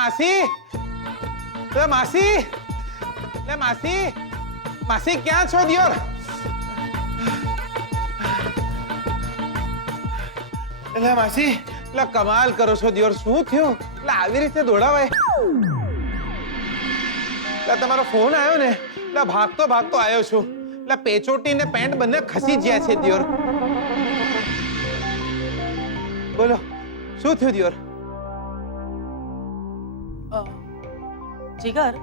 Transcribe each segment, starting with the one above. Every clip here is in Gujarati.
માસી, લે માસી, લે માસી, માસી ક્યાં છો દિયોર? લે માસી, લે કમાલ કરો છો દિયોર, શું થયું? લે આવી રીતે દોડાવાય? લે તમારો ફોન આવ્યો ને, લે ભાગતો ભાગતો આવ્યો છું. લે પેચોટી ને પેન્ટ બંને ખસી ગયા છે દિયોર. બોલો શું થયું દિયોર? જીગર,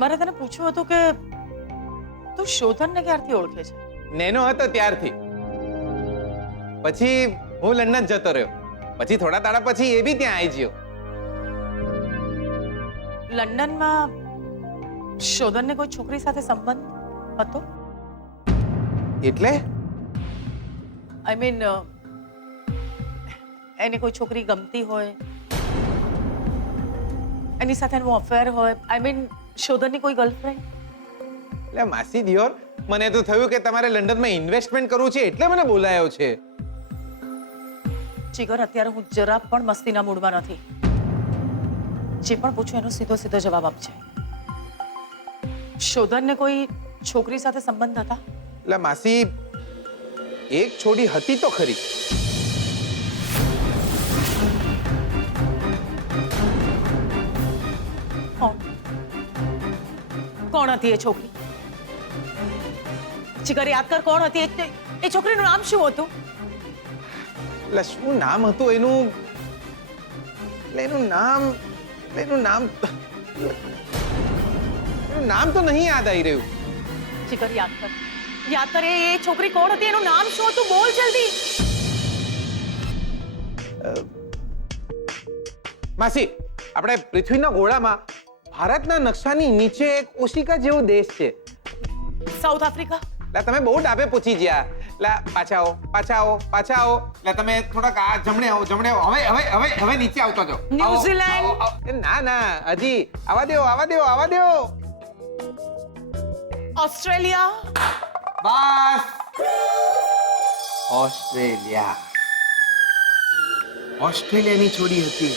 મારે તને પૂછવું હતું કે તું શોધનને ક્યારથી ઓળખે છે? નેનો હતો ત્યારથી. પછી હું લંડન જતો રહ્યો, પછી થોડા દાડા પછી એ બી ત્યાં આવી ગયો. લંડનમાં શોધનને કોઈ છોકરી સાથે સંબંધ હતો? એટલે આઈ મીન એને કોઈ છોકરી ગમતી હોય, એની સાથે એનું અફેર હોય, આઈ મીન શોધનની કોઈ ગર્લફ્રેન્ડ? એટલે માસી દિયોર, મને તો થયું કે તમારે લંડનમાં ઇન્વેસ્ટમેન્ટ કરવું છે એટલે મને બોલાયો છે. જીગર, અત્યારે હું જરા પણ મસ્તીના મૂડમાં નથી. જે પણ પૂછું એનો સીધો સીધો જવાબ આપજે. શોધનને કોઈ છોકરી સાથે સંબંધ હતા? એટલે માસી એક છોડી હતી તો ખરી. કોણ હતી એ છોકરી? જીગર, યાદ કર, કોણ હતી એ છોકરીનું નામ શું હતું? એટલે શું નામ હતું એનું? એનું નામ તો નહીં યાદ આવી રહ્યું. જીગર, યાદ કર, એ છોકરી કોણ હતી? એનું નામ શું હતું? બોલ જલ્દી. માસી, આપણે પૃથ્વીના ગોળામાં ભારતના નકશાની નીચે એક ઓશિકા જેવો દેશ છે. South Africa? લા તમે બહુ ડાબે પહોંચી ગયા. લા પાછા આવો, પાછા આવો, પાછા આવો. લા તમે થોડાક આ જમણે આવો, જમણે આવો. હવે નીચે આવતો જાઓ. ન્યુઝીલેન્ડ? ના ના, હજી આવા દો. ઓસ્ટ્રેલિયા? બસ, ઓસ્ટ્રેલિયાની છોડી હતી.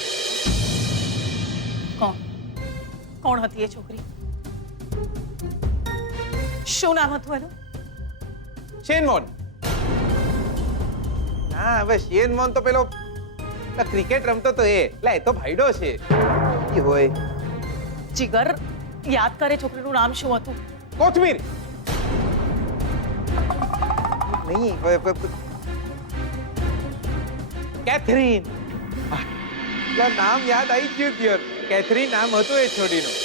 કોણ હતી એ છોકરી? શું નામ હતું એનું? શેનવોન. હા, હવે શેનવોન તો પેલો ક્રિકેટ રમતો તો એ. લા એ તો ભાઈડો છે. ઈ હોય. જીગર, યાદ કરે છોકરીનું નામ શું હતું? કોથમીર. નહીં, કેથરીન. નામ યાદ આવી ગયું દિયોર. કેથરીન નામ હતું એ છોડીનું.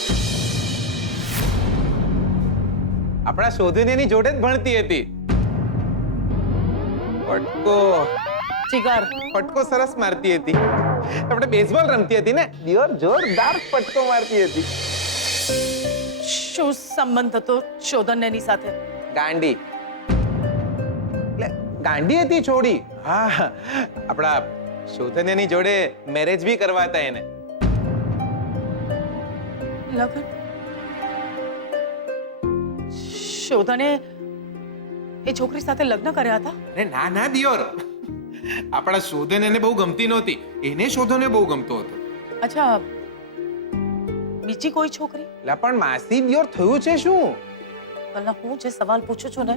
આપણા શોધનીની જોડે જ ભણતી હતી. પટકો સરસ મારતી હતી. આપણે બેઝબોલ રમતી હતી ને દિયોર, જોરદાર પટકો મારતી હતી. શું સંબંધ હતો શોધન એની સાથે? ગાંડી. એટલે ગાંડી હતી છોડી. હા, આપણા શોધનીની જોડે મેરેજ બી કરવા હતા એને. લગ્ન? શોધને એ છોકરી સાથે લગ્ન કર્યા હતા? અરે ના ના દિયોર, આપણા શોધન એને બહુ ગમતી નહોતી, એને શોધને બહુ ગમતો હતો. અચ્છા, બીજી કોઈ છોકરી? લા પણ માસી દિયોર, થયું છે શું? ભલા હું જે સવાલ પૂછું છું ને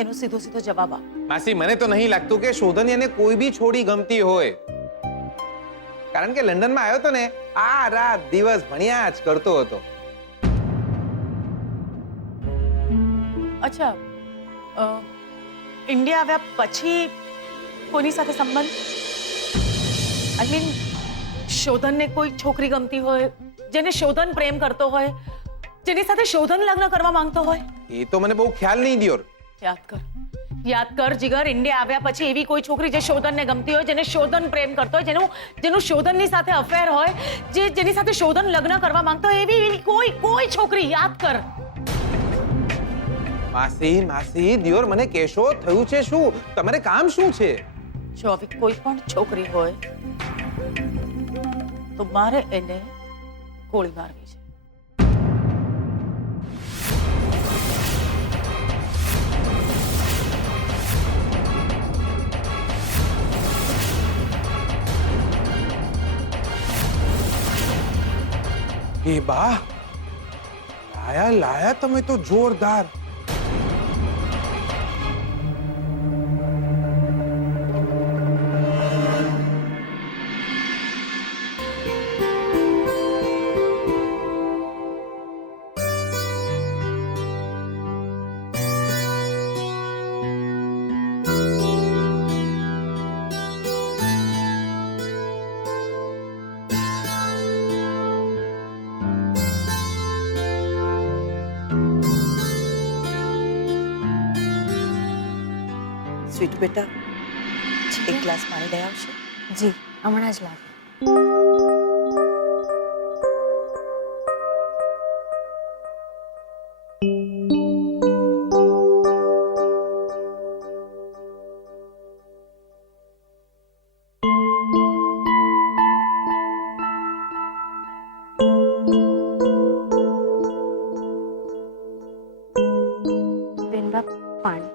એનો સીધો સીધો જવાબ આપ. માસી, મને તો નહીં લાગતું કે શોધન એને કોઈ બી છોડી ગમતી હોય. કારણ કે લંડનમાં આવ્યો તો ને, આ રાત દિવસ ભણ્યા જ કરતો હતો. અચ્છા, ઇન્ડિયા આવ્યા પછી કોની સાથે સંબંધ? આઈ મીન શોધનને કોઈ છોકરી ગમતી હોય, જેને શોધન પ્રેમ કરતો હોય, જેની સાથે શોધન લગ્ન કરવા માંગતો હોય? એ તો મને બહુ ખ્યાલ નહીં દિયોર. યાદ કર જીગર, ઇન્ડિયા આવ્યા પછી એવી કોઈ છોકરી જે શોધનને ગમતી હોય, જેને શોધન પ્રેમ કરતો હોય, જેનું શોધનની સાથે અફેર હોય, જેની સાથે શોધન લગ્ન કરવા માંગતો હોય, એવી કોઈ છોકરી યાદ કર. માસી દિયોર, મને કહેશો થયું છે શું? તમારે કામ શું છે? જો આવી કોઈ પણ છોકરી હોય તો મારે એને ગોળી મારવી છે. એ બા, લાયા તમે તો જોરદાર. સ્વીટ બેટા, એક ગ્લાસ પાણી લઈ આવશે? જી, હમણાં જ લાવ. બેનબા, પાણી.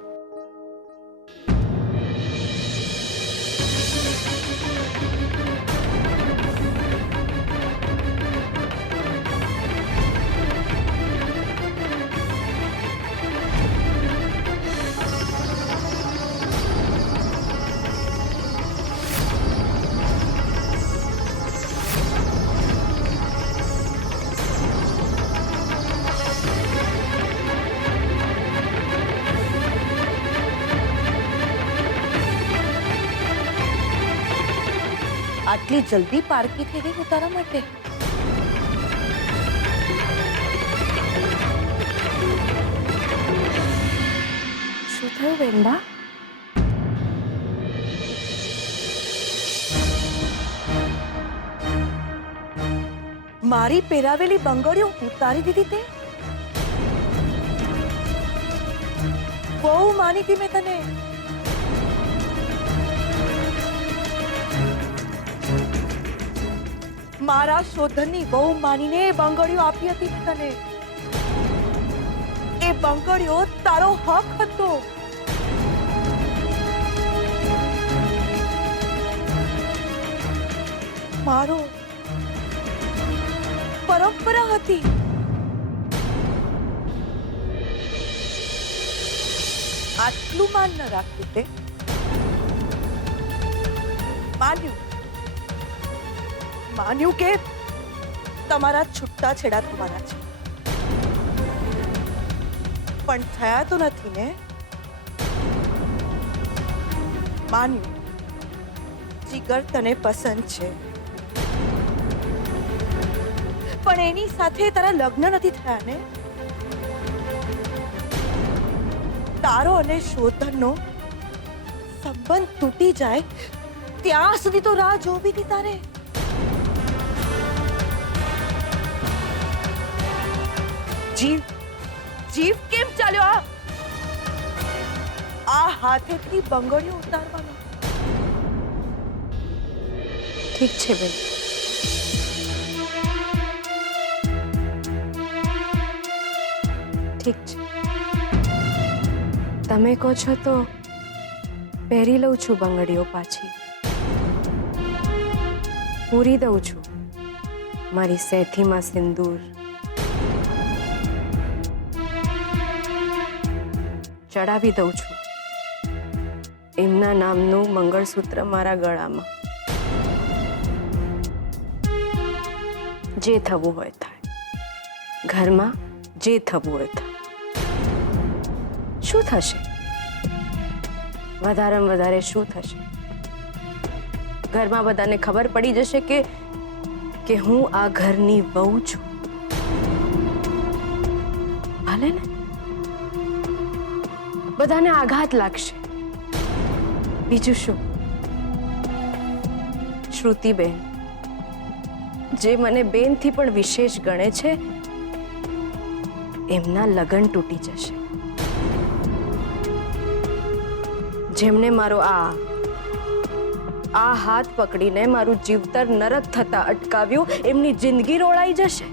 આટલી જલ્દી પારકી થઈ ગઈ તારા માટે? શું થયું બેનબા? મારી પહેરાવેલી બંગડીઓ ઉતારી દીધી તે? બહુ માની હતી મેં તને. મારા શોધનની બહુ માનીને એ બંગડીઓ આપી હતી મેં તને. એ બંગડીઓ તારો હક હતો. મારો પરંપરા હતી. આટલું માન ન રાખ્યું તે? માન્યું કે તમારા છૂટાછેડા થવાના છે, પણ થયા તો નથી ને? માન્યું જીગર તને પસંદ છે, પણ એની સાથે તારા લગ્ન નથી થયા ને? તારો અને શોધનનો સંબંધ તૂટી જાય ત્યાં સુધી તો રાહ જોવી હતી તારે. જીવ કેમ ચાલ્યો આ હાથેથી બંગડીઓ ઉતારવાનો? ઠીક છે બેન, ઠીક છે. તમે કહો છો તો પહેરી લઉં છું બંગડીઓ પાછી. પૂરી દઉં છું મારી સેથીમાં સિંદૂર. ચડાવી દઉં છું એમના નામનું મંગળસૂત્ર મારા ગળામાં. જે થવું હોય થાય, ઘરમાં જે થવું હોય થાય. શું થશે? વધારેમાં વધારે શું થશે? ઘરમાં બધાને ખબર પડી જશે કે હું આ ઘરની વહુ છું. ભલે ને, બધાને આઘાત લાગશે. બીજું શું? શ્રુતિબેન, જે મને બેનથી પણ વિશેષ ગણે છે, એમના લગ્ન તૂટી જશે. જેમણે મારો આ હાથ પકડીને મારું જીવતર નરક થતા અટકાવ્યું, એમની જિંદગી રોળાઈ જશે.